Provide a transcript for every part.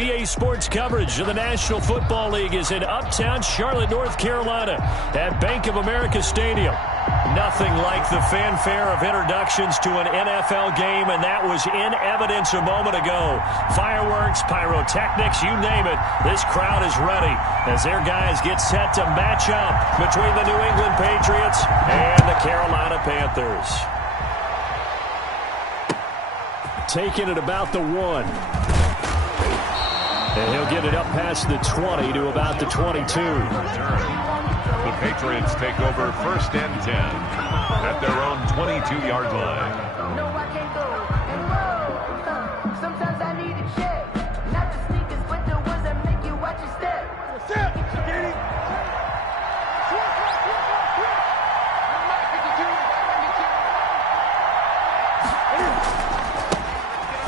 EA Sports coverage of the National Football League is in uptown Charlotte, North Carolina at Bank of America Stadium. Nothing like the fanfare of introductions to an NFL game, and that was in evidence a moment ago. Fireworks, pyrotechnics, you name it. This crowd is ready as their guys get set to match up between the New England Patriots and the Carolina Panthers. Taking it about the 1. And he'll get it up past the 20 to about the 22. The Patriots take over 1st and 10 at their own 22-yard line. No, I can't go. Sometimes I need a check. Not the sneakers, but the ones that make you watch your step.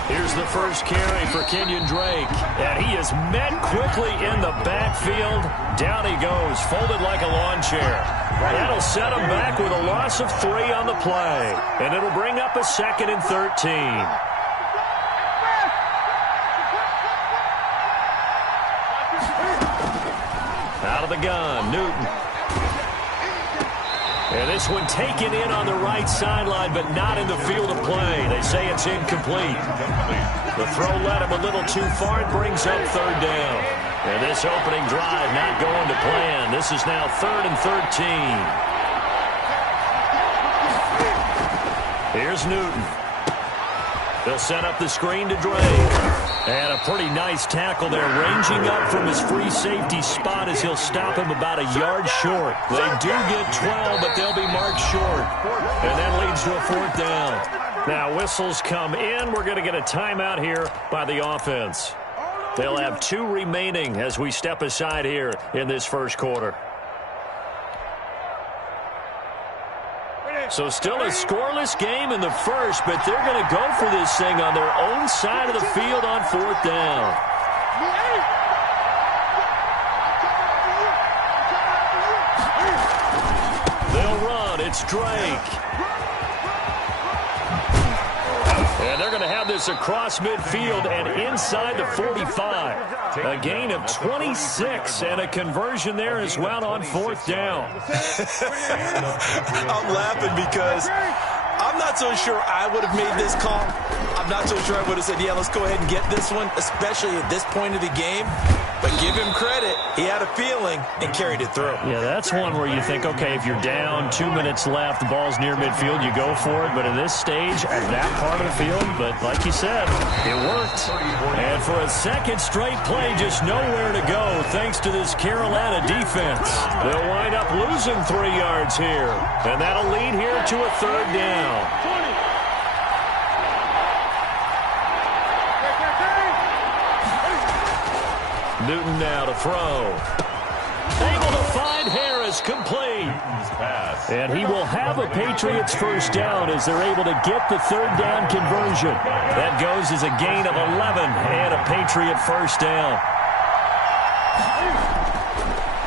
Here's the first carry for Kenyon Drake. And he is met quickly in the backfield. Down he goes, folded like a lawn chair. That'll set him back with a loss of 3 on the play. And it'll bring up a 2nd and 13. Out of the gun, Newton. And this one taken in on the right sideline, but not in the field of play. They say it's incomplete. The throw led him a little too far. It brings up 3rd down. And this opening drive not going to plan. This is now 3rd and 13. Here's Newton. They'll set up the screen to Drake. And a pretty nice tackle there, ranging up from his free safety spot as he'll stop him about a yard short. They do get 12, but they'll be marked short. And that leads to a 4th down. Now whistles come in. We're going to get a timeout here by the offense. They'll have 2 remaining as we step aside here in this first quarter. So still a scoreless game in the first, but they're going to go for this thing on their own side of the field on 4th down. They'll run. It's Drake. And they're going to have this across midfield and inside the 45. A gain of 26 and a conversion there as well on 4th down. I'm laughing because I'm not so sure I would have made this call. I'm not so sure I would have said, yeah, let's go ahead and get this one, especially at this point of the game. But give him credit. He had a feeling and carried it through. Yeah, that's one where you think, okay, if you're down, 2 minutes left, the ball's near midfield, you go for it. But at this stage, at that part of the field, but like you said, it worked. And for a 2nd straight play, just nowhere to go thanks to this Carolina defense. They'll wind up losing 3 yards here. And that'll lead here to a 3rd down. Newton now to throw. Able to find Harris, complete. And he will have a Patriots 1st down as they're able to get the 3rd down conversion. That goes as a gain of 11 and a Patriot 1st down.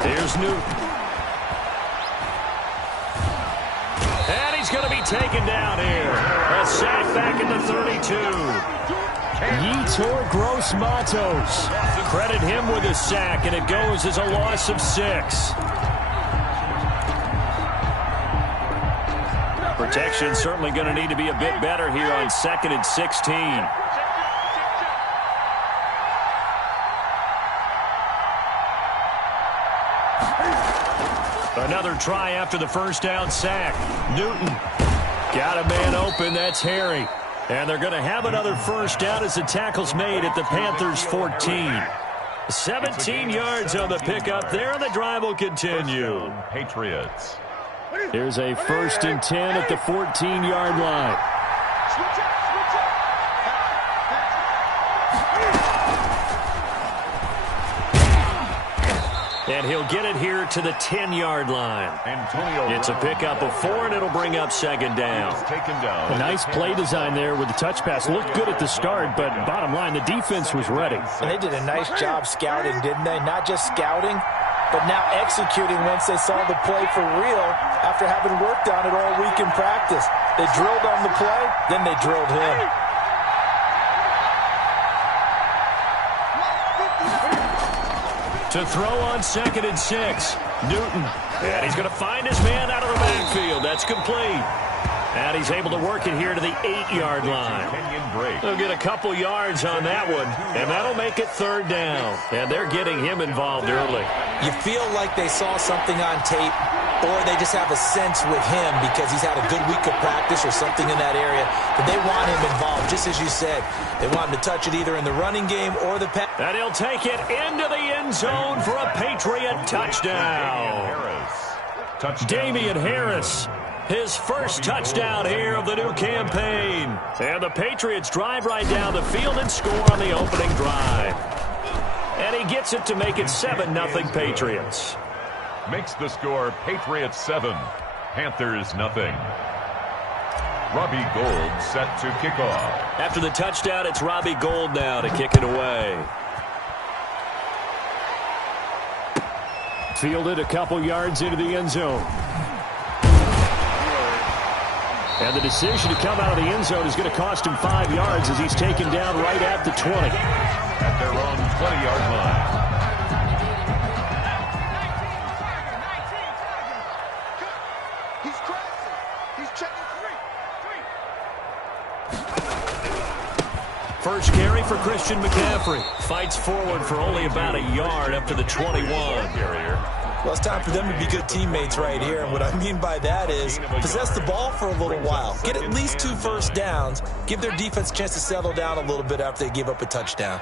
Here's Newton. And he's going to be taken down here. A sack back in the 32. Yetur Gross-Matos. Credit him with a sack, and it goes as a loss of 6. Protection certainly going to need to be a bit better here on 2nd and 16. Another try after the 1st down sack. Newton got a man open. That's Harry. And they're going to have another 1st down as the tackle's made at the Panthers' 14. 17 yards on the pickup there, and the drive will continue. Patriots. Here's a 1st and 10 at the 14-yard line. And he'll get it here to the 10-yard line. It's a pickup of 4, and it'll bring up 2nd down. A nice play design there with the touch pass. Looked good at the start, but bottom line, the defense was ready. And they did a nice job scouting, didn't they? Not just scouting, but now executing once they saw the play for real after having worked on it all week in practice. They drilled on the play, then they drilled him. To throw on 2nd and 6. Newton. And he's going to find his man out of the backfield. That's complete. And he's able to work it here to the 8-yard line. They'll get a couple yards on that one, and that'll make it 3rd down. And they're getting him involved early. You feel like they saw something on tape, or they just have a sense with him because he's had a good week of practice or something in that area that they want him involved, just as you said. They want him to touch it either in the running game or the pass. And he'll take it into the end zone for a Patriot touchdown. Damian Harris. His first touchdown here of the new campaign. And the Patriots drive right down the field and score on the opening drive. And he gets it to make it 7-0 Patriots. Makes the score Patriots 7, Panthers nothing. Robbie Gould set to kick off. After the touchdown, it's Robbie Gould now to kick it away. Fielded a couple yards into the end zone. And the decision to come out of the end zone is going to cost him 5 yards as he's taken down right at the 20. At their own 20-yard line. He's crazy. He's checking free. First carry for Christian McCaffrey. Fights forward for only about a yard up to the 21. Well, it's time for them to be good teammates right here. And what I mean by that is possess the ball for a little while. Get at least 2 first downs. Give their defense a chance to settle down a little bit after they give up a touchdown.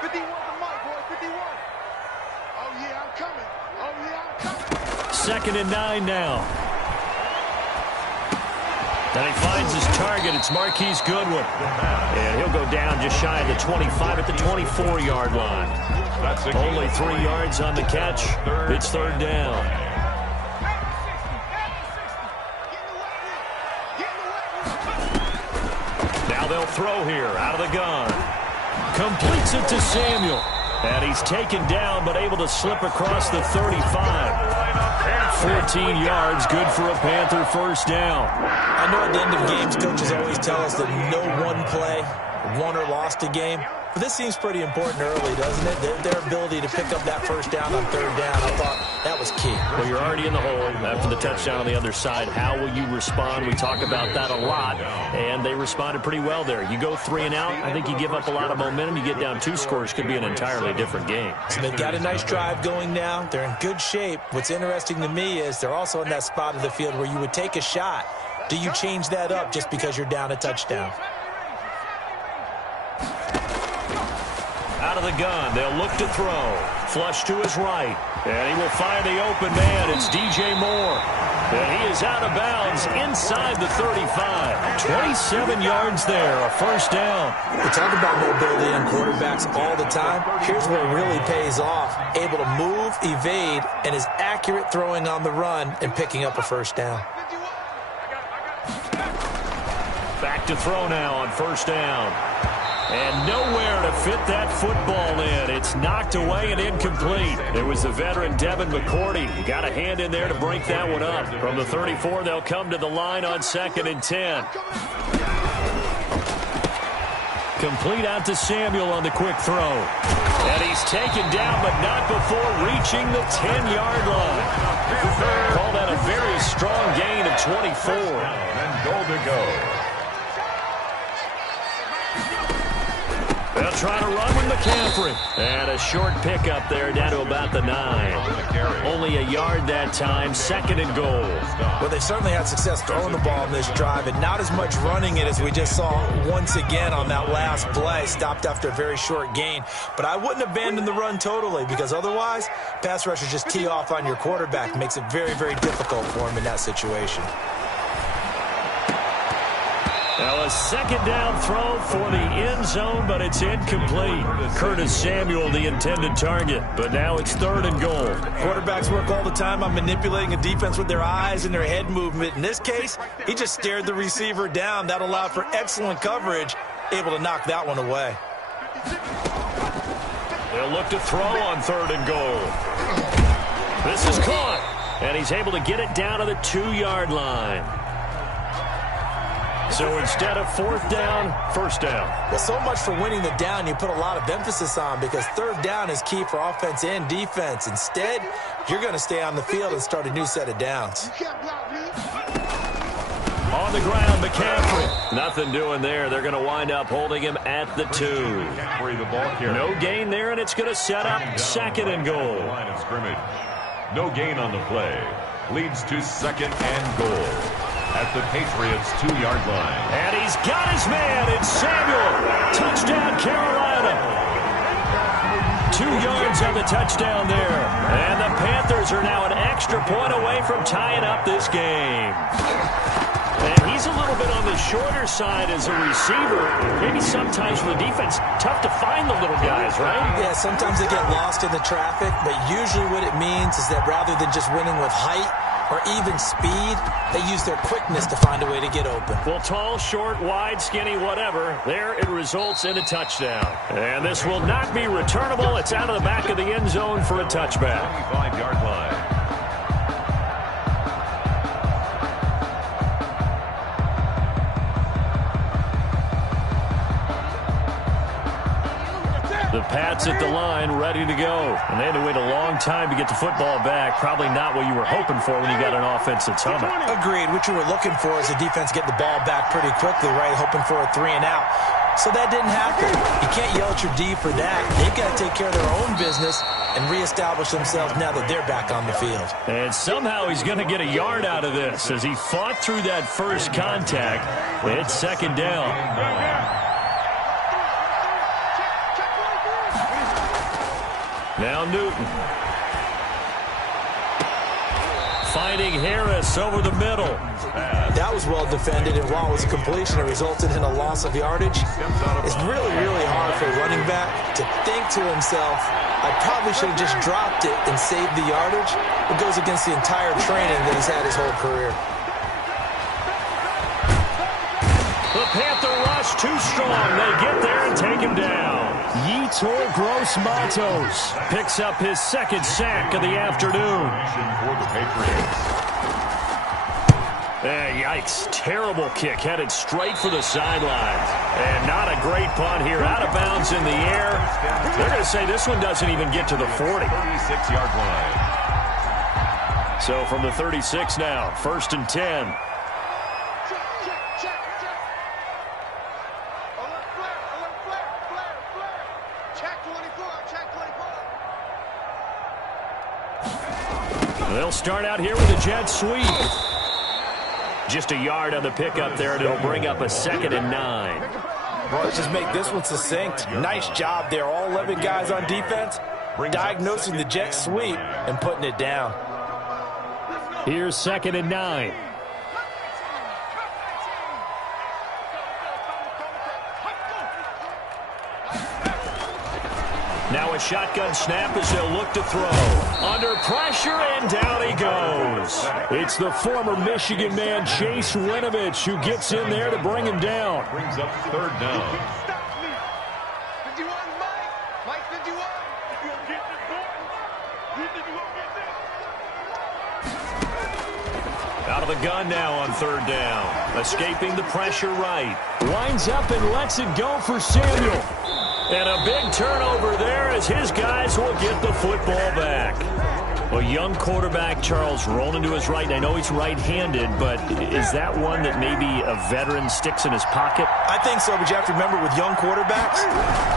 51 to Mike, boy, 51. Oh, yeah, I'm coming. Oh, yeah, I'm coming. 2nd and 9 now. Then he finds his target. It's Marquise Goodwin. And he'll go down just shy of the 25 at the 24-yard line. Only 3 yards on the catch. It's 3rd down. Now they'll throw here out of the gun. Completes it to Samuel. And he's taken down but able to slip across the 35. 14 yards, good for a Panther first down. I know at the end of games, coaches always tell us that no one play won or lost a game. But this seems pretty important early, doesn't it? Their ability to pick up that first down on 3rd down, I thought that was key. Well, you're already in the hole after the touchdown on the other side. How will you respond? We talk about that a lot, and they responded pretty well there. You go 3 and out, I think you give up a lot of momentum. You get down 2 scores, could be an entirely different game. So they've got a nice drive going now. They're in good shape. What's interesting to me is they're also in that spot of the field where you would take a shot. Do you change that up just because you're down a touchdown? Out of the gun, they'll look to throw. Flush to his right. And he will find the open man. It's DJ Moore. And he is out of bounds inside the 35. 27 yards there, a first down. We talk about mobility on quarterbacks all the time. Here's where it really pays off. Able to move, evade, and is accurate throwing on the run and picking up a first down. Back to throw now on first down. And nowhere to fit that football in. It's knocked away and incomplete. It was the veteran Devin McCourty. He got a hand in there to break that one up. From the 34, they'll come to the line on 2nd and 10. Complete out to Samuel on the quick throw. And he's taken down, but not before reaching the 10-yard line. Call that a very strong gain of 24. And goal to go. They'll try to run with McCaffrey. And a short pickup there down to about the 9. Only a yard that time, 2nd and goal. Well, they certainly had success throwing the ball in this drive, and not as much running it as we just saw once again on that last play. Stopped after a very short gain. But I wouldn't abandon the run totally, because otherwise, pass rushers just tee off on your quarterback. Makes it very, very difficult for him in that situation. Now a 2nd down throw for the end zone, but it's incomplete. Curtis Samuel, the intended target, but now it's 3rd and goal. Quarterbacks work all the time on manipulating a defense with their eyes and their head movement. In this case, he just stared the receiver down. That allowed for excellent coverage, able to knock that one away. They'll look to throw on 3rd and goal. This is caught, and he's able to get it down to the 2-yard line. So instead of fourth down, first down. Well, so much for winning the down you put a lot of emphasis on, because third down is key for offense and defense. Instead, you're going to stay on the field and start a new set of downs. You can't block me. On the ground, McCaffrey. Nothing doing there. They're going to wind up holding him at the 2. McCaffrey, the ball carrier. No gain there, and it's going to set up second and goal. Line of scrimmage. No gain on the play. Leads to second and goal at the Patriots' 2-yard line. And he's got his man. It's Samuel. Touchdown, Carolina. 2 yards on the touchdown there. And the Panthers are now an extra point away from tying up this game. And he's a little bit on the shorter side as a receiver. Maybe sometimes for the defense, tough to find the little guys, right? Yeah, sometimes they get lost in the traffic, but usually what it means is that rather than just winning with height or even speed, they use their quickness to find a way to get open. Well, tall, short, wide, skinny, whatever, there it results in a touchdown. And this will not be returnable. It's out of the back of the end zone for a touchback. 25-yard line. The Pats at the line, ready to go. And they had to wait a long time to get the football back. Probably not what you were hoping for when you got an offense that's humming. Agreed. What you were looking for is the defense getting the ball back pretty quickly, right? Hoping for a 3 and out. So that didn't happen. You can't yell at your D for that. They've got to take care of their own business and reestablish themselves now that they're back on the field. And somehow he's going to get a yard out of this as he fought through that first contact. It's second down. Now Newton. Finding Harris over the middle. That was well defended, and while it was a completion, it resulted in a loss of yardage. It's really, really hard for a running back to think to himself, I probably should have just dropped it and saved the yardage. It goes against the entire training that he's had his whole career. The Panther rush too strong. They get there and take him down. Yetur Gross-Matos picks up his second sack of the afternoon. For the Patriots. Yikes. Terrible kick headed straight for the sidelines. And not a great punt here. Out of bounds in the air. They're going to say this one doesn't even get to the 40. 36-yard line. So from the 36 now, 1st and 10. They'll start out here with a jet sweep. Just a yard on the pickup there, and it'll bring up a 2nd and 9. Let's just make this one succinct. Nice job there. All 11 guys on defense diagnosing the jet sweep and putting it down. Here's 2nd and 9. Now a shotgun snap as they'll look to throw. Under pressure, and down he goes. It's the former Michigan man, Chase Winovich, who gets in there to bring him down. Brings up 3rd down. Out of the gun now on 3rd down. Escaping the pressure right. Winds up and lets it go for Samuel. And a big turnover there as his guys will get the football back. A young quarterback, Charles, rolling to his right. I know he's right-handed, but is that one that maybe a veteran sticks in his pocket? I think so, but you have to remember with young quarterbacks,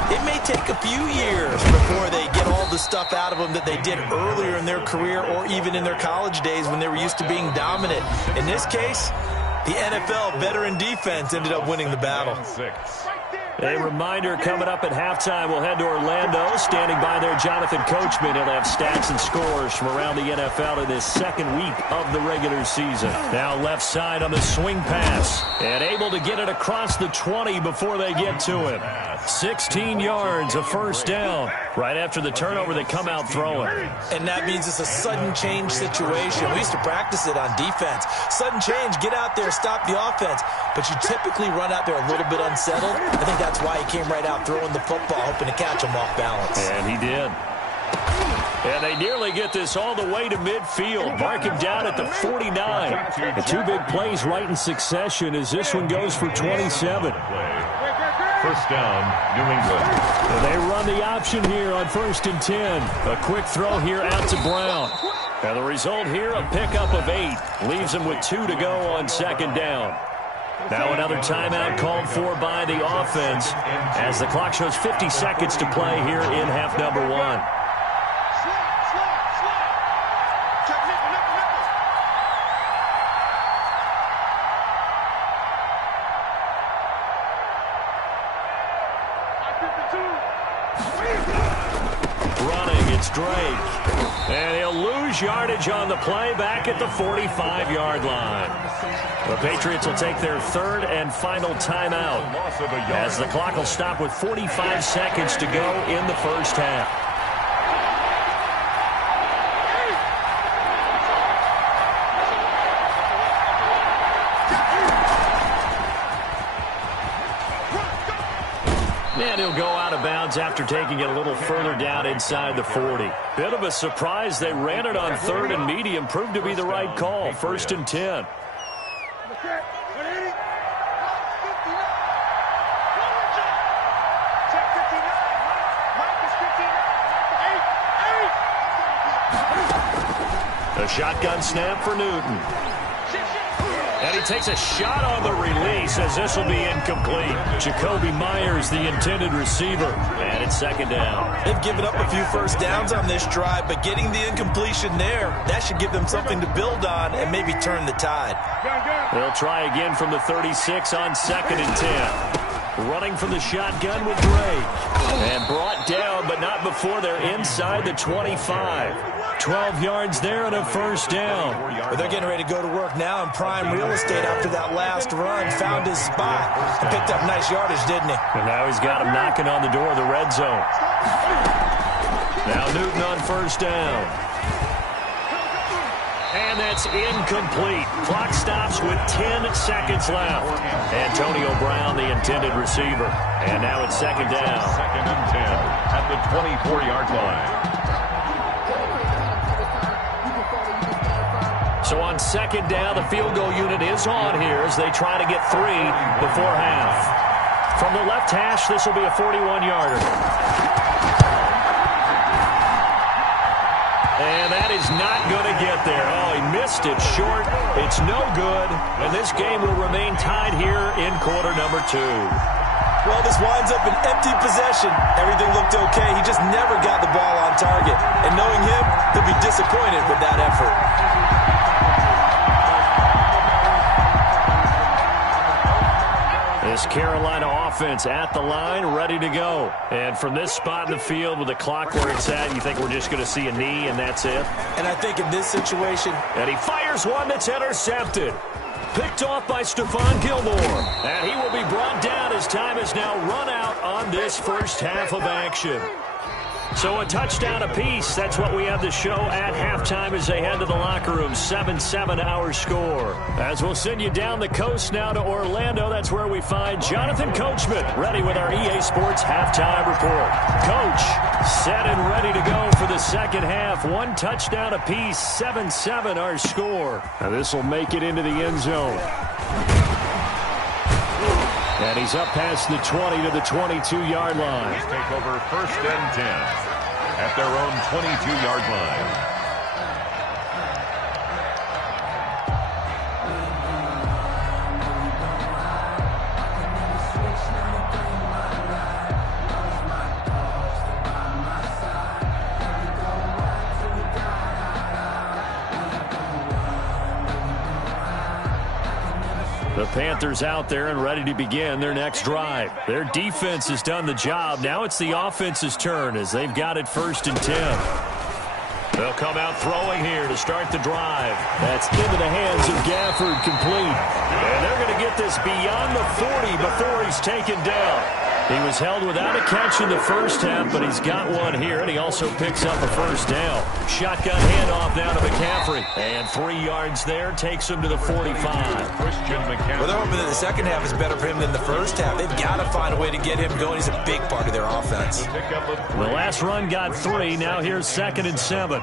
it may take a few years before they get all the stuff out of them that they did earlier in their career or even in their college days when they were used to being dominant. In this case, the NFL veteran defense ended up winning the battle. A reminder coming up at halftime. We'll head to Orlando. Standing by there, Jonathan Coachman. He'll have stats and scores from around the NFL in this 2nd week of the regular season. Now left side on the swing pass. And able to get it across the 20 before they get to him. 16 yards, a 1st down. Right after the turnover, they come out throwing. And that means it's a sudden change situation. We used to practice it on defense. Sudden change, get out there, stop the offense. But you typically run out there a little bit unsettled. I think that's why he came right out throwing the football, hoping to catch him off balance. And he did. And they nearly get this all the way to midfield. Mark him down at the 49. The two big plays right in succession as this one goes for 27. First down, New England. And they run the option here on 1st and 10. A quick throw here out to Brown. And the result here, a pickup of 8. Leaves them with 2 to go on 2nd down. Now another timeout called for by the offense as the clock shows 50 seconds to play here in half number 1. Running, it's Drake. And he'll lose yardage on the play back at the 45-yard line. The Patriots will take their 3rd and final timeout as the clock will stop with 45 seconds to go in the first half. And he'll go out of bounds after taking it a little further down inside the 40. Bit of a surprise. They ran it on 3rd and medium. Proved to be the right call. 1st and 10. A shotgun snap for Newton. And he takes a shot on the release as this will be incomplete. Jacoby Myers, the intended receiver. And it's 2nd down. They've given up a few first downs on this drive, but getting the incompletion there, that should give them something to build on and maybe turn the tide. They'll try again from the 36 on 2nd and 10. Running from the shotgun with Drake. And brought down, but not before they're inside the 25. 12 yards there and a first down. But they're getting ready to go to work now in prime real estate after that last run. Found his spot. And picked up nice yardage, didn't he? And now he's got him knocking on the door of the red zone. Now Newton on 1st down. And that's incomplete. Clock stops with 10 seconds left. Antonio Brown, the intended receiver. And now it's 2nd down. 2nd and 10 at the 24-yard line. So on 2nd down, the field goal unit is on here as they try to get 3 before half. From the left hash, this will be a 41-yarder. And that is not going to get there. Oh, he missed it short. It's no good. And this game will remain tied here in quarter number 2. Well, this winds up an empty possession. Everything looked okay. He just never got the ball on target. And knowing him, he'll be disappointed with that effort. This Carolina offense at the line, ready to go. And from this spot in the field with the clock where it's at, you think we're just going to see a knee and that's it? And I think in this situation... And he fires one that's intercepted. Picked off by Stephon Gilmore. And he will be brought down as time has now run out on this first half of action. So a touchdown apiece. That's what we have to show at halftime as they head to the locker room. 7-7 our score. As we'll send you down the coast now to Orlando, that's where we find Jonathan Coachman ready with our EA Sports halftime report. Coach, set and ready to go for the second half. 1 touchdown apiece. 7-7 our score. Now this will make it into the end zone. And he's up past the 20 to the 22-yard line. Let's take over 1st and 10 at their own 22-yard line. The Panthers out there and ready to begin their next drive. Their defense has done the job. Now it's the offense's turn as they've got it 1st and 10. They'll come out throwing here to start the drive. That's into the hands of Gafford, complete. And they're going to get this beyond the 40 before he's taken down. He was held without a catch in the first half, but he's got one here, and he also picks up a first down. Shotgun handoff down to McCaffrey. McCaffrey. And 3 yards there takes him to the 45. Christian McCaffrey. Well, they're hoping that the second half is better for him than the first half. They've got to find a way to get him going. He's a big part of their offense. The last run got 3. Now here's 2nd and 7.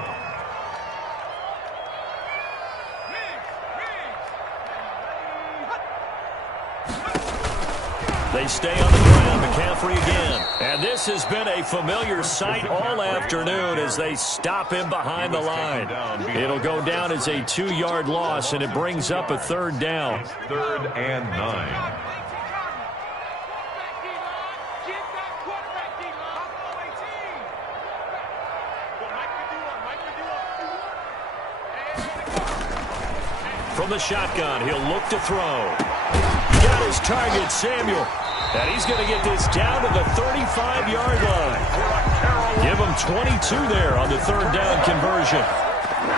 They stay on the ground. McCaffrey again. And this has been a familiar sight all afternoon as they stop him behind the line. It'll go down as a 2-yard loss, and it brings up a 3rd down. 3rd and 9. From the shotgun, he'll look to throw. Got his target, Samuel. And he's going to get this down to the 35-yard line. Give him 22 there on the 3rd down conversion.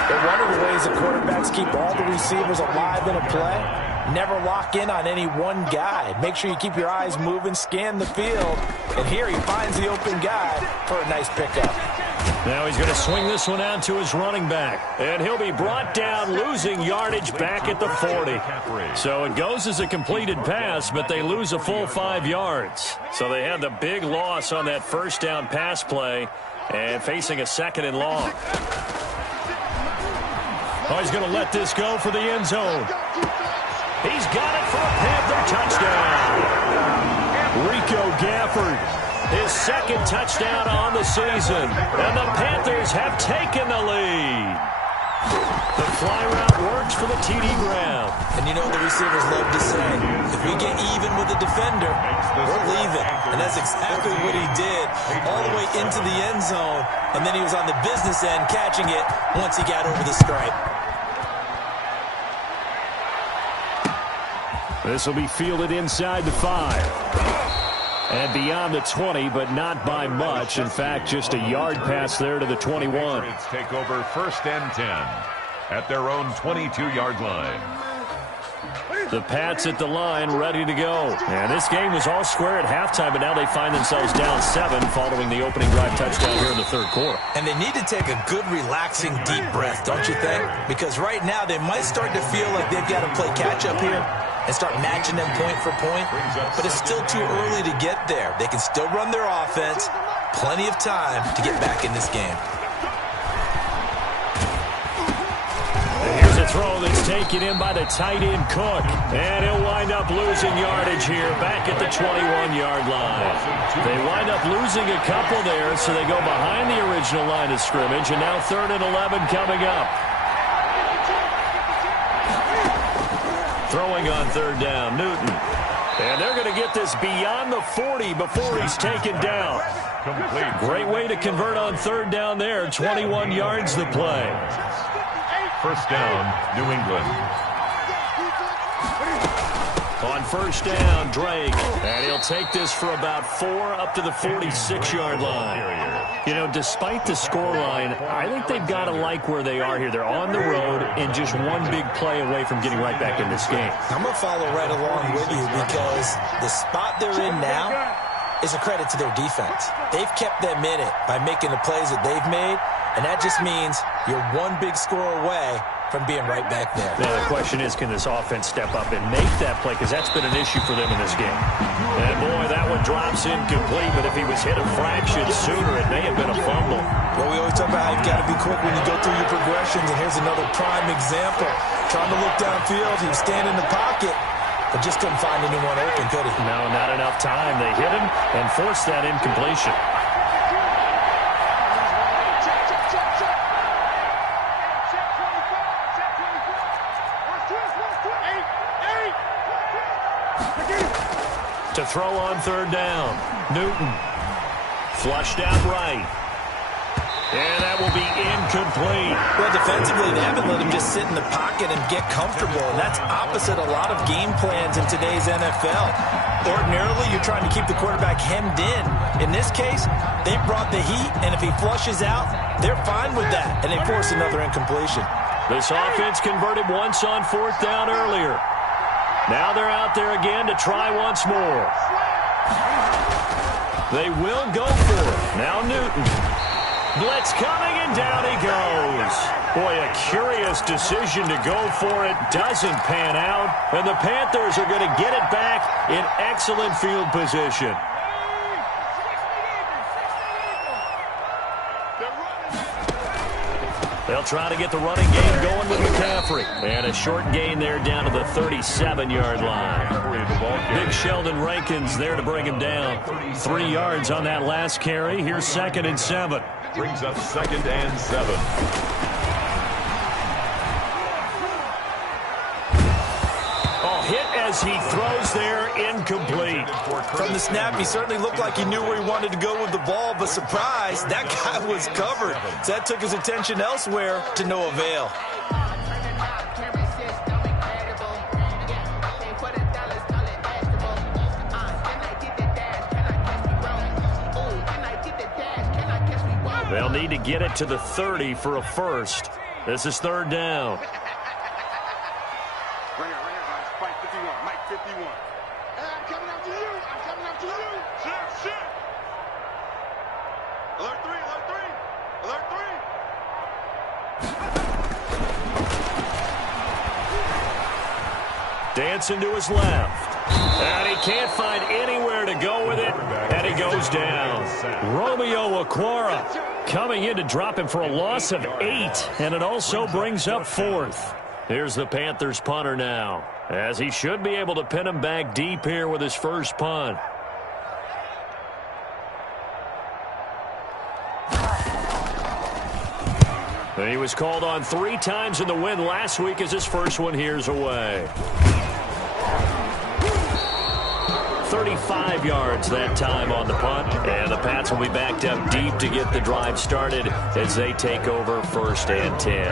But one of the ways the quarterbacks keep all the receivers alive in a play, never lock in on any one guy. Make sure you keep your eyes moving, scan the field. And here he finds the open guy for a nice pickup. Now he's going to swing this one out to his running back. And he'll be brought down, losing yardage back at the 40. So it goes as a completed pass, but they lose a full 5 yards. So they had the big loss on that 1st down pass play and facing a 2nd and long. Oh, he's going to let this go for the end zone. He's got it for a Panther touchdown. Rico Gafford. His 2nd touchdown on the season. And the Panthers have taken the lead. The fly route works for the TD Graham. And you know what the receivers love to say? If we get even with the defender, we're leaving. And that's exactly what he did all the way into the end zone. And then he was on the business end catching it once he got over the stripe. This will be fielded inside the 5. And beyond the 20, but not by much. In fact, just a yard pass there to the 21. Patriots take over 1st and 10 at their own 22-yard line. The Pats at the line, ready to go. And this game was all square at halftime, but now they find themselves down 7 following the opening drive touchdown here in the 3rd quarter. And they need to take a good, relaxing, deep breath, don't you think? Because right now they might start to feel like they've got to play catch-up here and start matching them point for point. But it's still too early to get there. They can still run their offense. Plenty of time to get back in this game. Here's a throw that's taken in by the tight end Cook. And he'll wind up losing yardage here back at the 21-yard line. They wind up losing a couple there, so they go behind the original line of scrimmage. And now 3rd and 11 coming up. Throwing on 3rd down, Newton. And they're going to get this beyond the 40 before he's taken down. Complete. Great way to convert on 3rd down there. 21 yards the play. 1st down, New England. On 1st down, Drake. And he'll take this for about 4 up to the 46-yard line. You know, despite the scoreline, I think they've got to like where they are here. They're on the road and just one big play away from getting right back in this game. I'm going to follow right along with you because the spot they're in now is a credit to their defense. They've kept them in it by making the plays that they've made, and that just means you're one big score away from being right back there. Now the question is, can this offense step up and make that play? Because that's been an issue for them in this game. And boy, that one drops incomplete, but if he was hit a fraction sooner, it may have been a fumble. Well, we always talk about how you've got to be quick when you go through your progressions, and here's another prime example. Trying to look downfield, he was standing in the pocket, but just couldn't find anyone open, could he? No, not enough time. They hit him and forced that incompletion. To throw on 3rd down, Newton flushed out right. And that will be incomplete. Well, defensively, they haven't let him just sit in the pocket and get comfortable, and that's opposite a lot of game plans in today's NFL. Ordinarily, you're trying to keep the quarterback hemmed in. In this case, they brought the heat, and if he flushes out, they're fine with that, and they force another incompletion. This offense converted once on 4th down earlier. Now they're out there again to try once more. They will go for it. Now Newton. Blitz coming, and down he goes. Boy, a curious decision to go for it. Doesn't pan out. And the Panthers are going to get it back in excellent field position. They'll try to get the running game going with McCaffrey. And a short gain there down to the 37-yard line. Big Sheldon Rankins there to bring him down. 3 yards on that last carry. Here's 2nd and 7. Brings up 2nd and 7. Hit as he throws there, incomplete. From the snap, he certainly looked like he knew where he wanted to go with the ball, but surprise, that guy was covered. So that took his attention elsewhere to no avail. They'll need to get it to the 30 for a first. This is 3rd down. Dancing to his left. And he can't find anywhere to go with it. And he goes down. Romeo Okwara coming in to drop him for a loss of 8. And it also brings up 4th. Here's the Panthers punter now, as he should be able to pin him back deep here with his first punt. And he was called on 3 times in the win last week as his first one here's away. 35 yards that time on the punt. And the Pats will be backed up deep to get the drive started as they take over 1st and 10.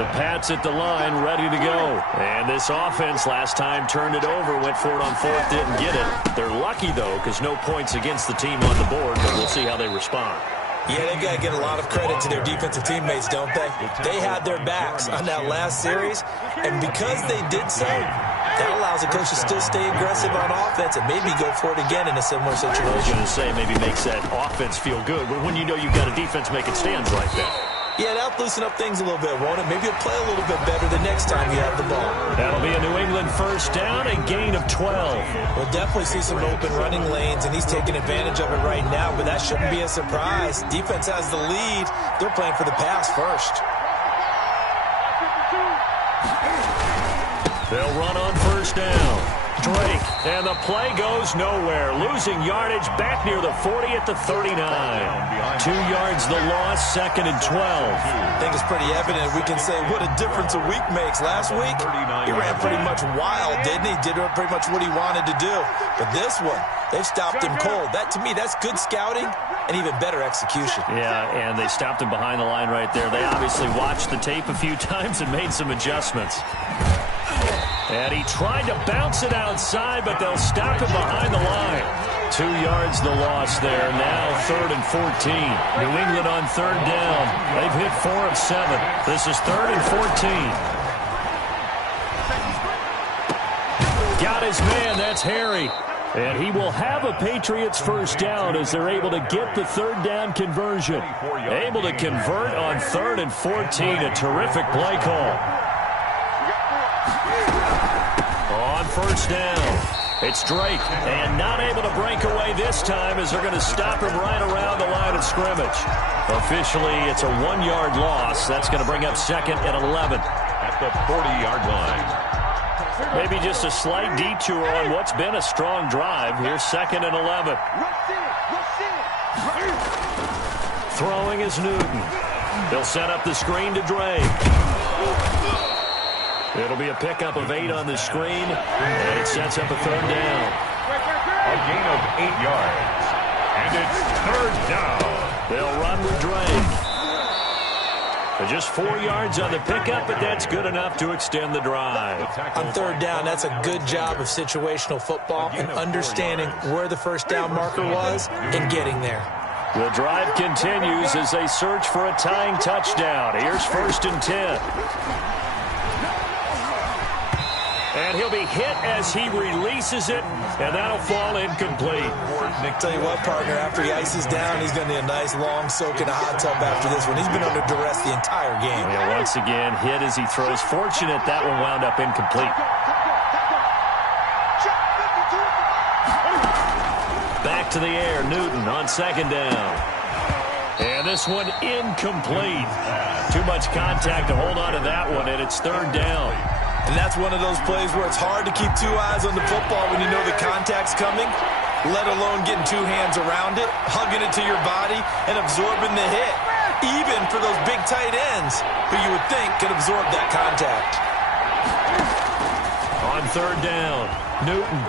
The Pats at the line ready to go. And this offense last time turned it over, went for it on 4th, didn't get it. They're lucky, though, because no points against the team on the board, but we'll see how they respond. Yeah, they've got to get a lot of credit to their defensive teammates, don't they? They had their backs on that last series, and because they did so, that allows the coach to still stay aggressive on offense and maybe go for it again in a similar situation. I was going to say, maybe makes that offense feel good, but when you know you've got a defense making stands like that. Yeah, that'll loosen up things a little bit, won't it? Maybe you'll play a little bit better the next time you have the ball. That'll be a New England first down, a gain of 12. We'll definitely see some open running lanes, and he's taking advantage of it right now, but that shouldn't be a surprise. Defense has the lead. They're playing for the pass first. They'll run on first down. Drake, and the play goes nowhere. Losing yardage back near the 40 at the 39. 2 yards the loss, 2nd and 12. I think it's pretty evident we can say what a difference a week makes. Last week, he ran pretty much wild, didn't he? Did pretty much what he wanted to do. But this one, they've stopped him cold. That, to me, that's good scouting and even better execution. Yeah, and they stopped him behind the line right there. They obviously watched the tape a few times and made some adjustments. And he tried to bounce it outside, but they'll stop him behind the line. 2 yards the loss there. Now 3rd and 14. New England on 3rd down. They've hit 4 of 7. This is 3rd and 14. Got his man. That's Harry. And he will have a Patriots first down as they're able to get the 3rd down conversion. Able to convert on 3rd and 14. A terrific play call. On first down, it's Drake, and not able to break away this time as they're going to stop him right around the line of scrimmage. Officially, it's a 1-yard loss. That's going to bring up 2nd and 11. At the 40-yard line. Maybe just a slight detour on what's been a strong drive. Here's 2nd and 11. Throwing is Newton. They'll set up the screen to Drake. It'll be a pickup of 8 on the screen, and it sets up a 3rd down. A gain of 8 yards, and it's 3rd down. They'll run with Drake. Just 4 yards on the pickup, but that's good enough to extend the drive. On 3rd down, that's a good job of situational football and understanding where the first down marker was and getting there. The drive continues as they search for a tying touchdown. Here's 1st and 10. And he'll be hit as he releases it, and that'll fall incomplete. Nick, tell you what, partner, after he ices down, he's going to need a nice long soak in a hot tub after this one. He's been under duress the entire game. Yeah, once again, hit as he throws. Fortunate that one wound up incomplete. Back to the air, Newton on second down. And this one incomplete. Too much contact to hold on to that one, and it's third down. And that's one of those plays where it's hard to keep two eyes on the football when you know the contact's coming, let alone getting two hands around it, hugging it to your body, and absorbing the hit. Even for those big tight ends who you would think could absorb that contact. On third down, Newton.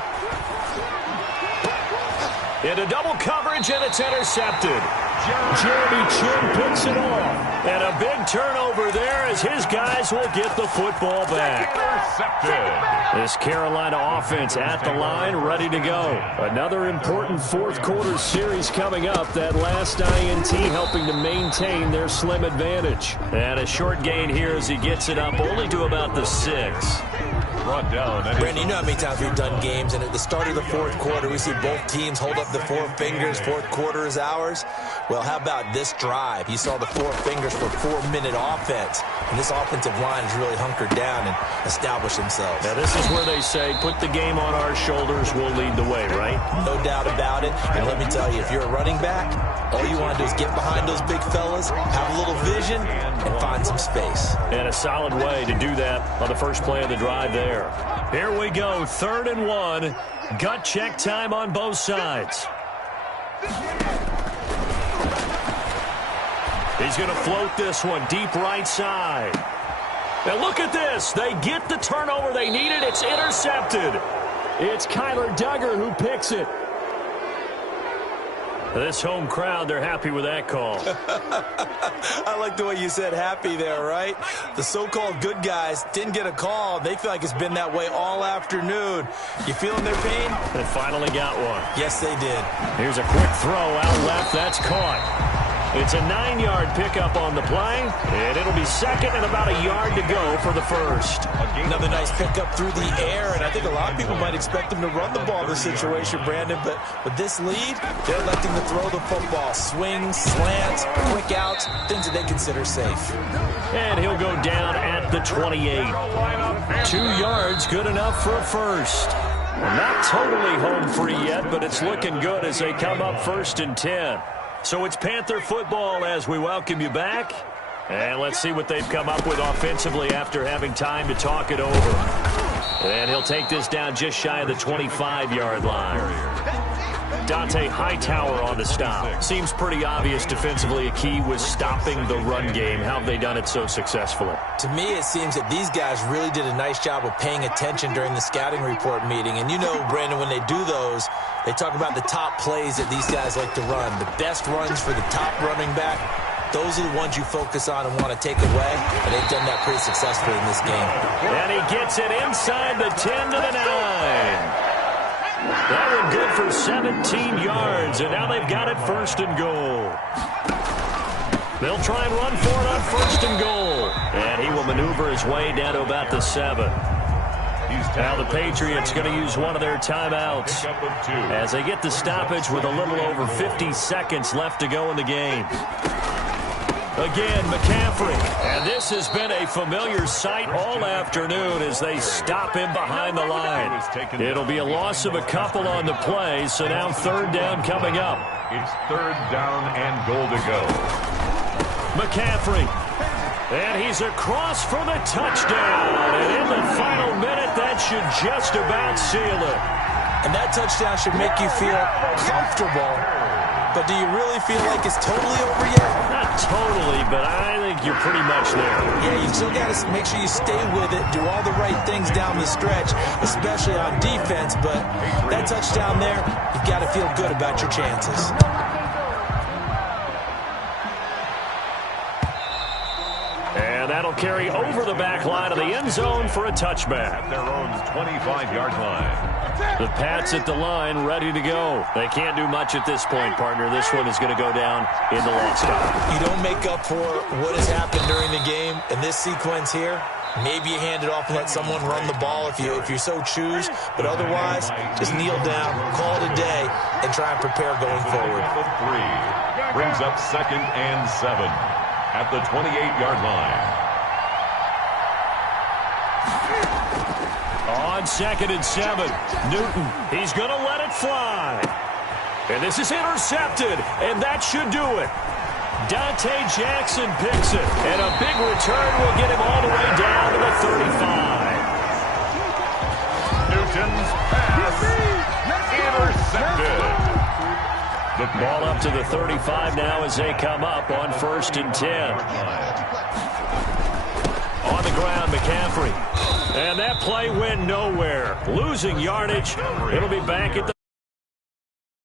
Into double coverage, and it's intercepted. Jeremy Chin picks it off. And a big turnover there as his guys will get the football back. This Carolina offense at the line, ready to go. Another important fourth quarter series coming up. That last INT helping to maintain their slim advantage. And a short gain here as he gets it up only to about the 6. Brought down. Brandon, you know how many times we've done games, and at the start of the fourth quarter, we see both teams hold up the four fingers, fourth quarter is ours. Well, how about this drive? You saw the four fingers for 4-minute offense, and this offensive line has really hunkered down and established themselves. Now, this is where they say, put the game on our shoulders, we'll lead the way, right? No doubt about it, and let me tell you, if you're a running back, all you want to do is get behind those big fellas, have a little vision, and find some space. And a solid way to do that on the first play of the drive there. Here we go, 3rd and 1. Gut check time on both sides. He's going to float this one deep right side. Now look at this. They get the turnover they needed. It's intercepted. It's Kyler Duggar who picks it. This home crowd, they're happy with that call. I like the way you said happy there, right? The so-called good guys didn't get a call. They feel like it's been that way all afternoon. You feeling their pain? They finally got one. Yes, they did. Here's a quick throw out left. That's caught. It's a 9-yard pickup on the play, and it'll be second and about a yard to go for the first. Another nice pickup through the air, and I think a lot of people might expect them to run the ball in this situation, Brandon, but with this lead, they're electing to throw the football. Swings, slants, quick outs, things that they consider safe. And he'll go down at the 28. 2 yards, good enough for a first. Not totally home free yet, but it's looking good as they come up 1st and 10. So it's Panther football as we welcome you back. And let's see what they've come up with offensively after having time to talk it over. And he'll take this down just shy of the 25-yard line. Dante Hightower on the stop. Seems pretty obvious defensively a key was stopping the run game. How have they done it so successfully? To me, it seems that these guys really did a nice job of paying attention during the scouting report meeting. And you know, Brandon, when they do those, they talk about the top plays that these guys like to run. The best runs for the top running back, those are the ones you focus on and want to take away. And they've done that pretty successfully in this game. And he gets it inside the 10 to the 9. That one good for 17 yards, and now they've got it 1st and goal. They'll try and run for it on 1st and goal. And he will maneuver his way down to about the 7. Now the Patriots going to use one of their timeouts as they get the stoppage with a little over 50 seconds left to go in the game. Again, McCaffrey. And this has been a familiar sight all afternoon as they stop him behind the line. It'll be a loss of a couple on the play, so now 3rd down coming up. It's 3rd down and goal to go. McCaffrey. And he's across for the touchdown. And in the final minute, that should just about seal it. And that touchdown should make you feel comfortable. But do you really feel like it's totally over yet? Not totally, but I think you're pretty much there. Yeah, you've still got to make sure you stay with it, do all the right things down the stretch, especially on defense. But that touchdown there, you've got to feel good about your chances. And that'll carry over the back line of the end zone for a touchback. Their own 25-yard line. The Pats at the line, ready to go. They can't do much at this point, partner. This one is going to go down in the long stop. You don't make up for what has happened during the game in this sequence here. Maybe you hand it off and let someone run the ball if you so choose. But otherwise, just kneel down, call it a day, and try and prepare going forward. Brings up 2nd and 7 at the 28-yard line. On 2nd and 7, Newton, he's going to let it fly. And this is intercepted, and that should do it. Dante Jackson picks it, and a big return will get him all the way down to the 35. Newton's pass intercepted. The ball up to the 35 now as they come up on 1st and 10. On the ground, McCaffrey. And that play went nowhere. Losing yardage. It'll be back at the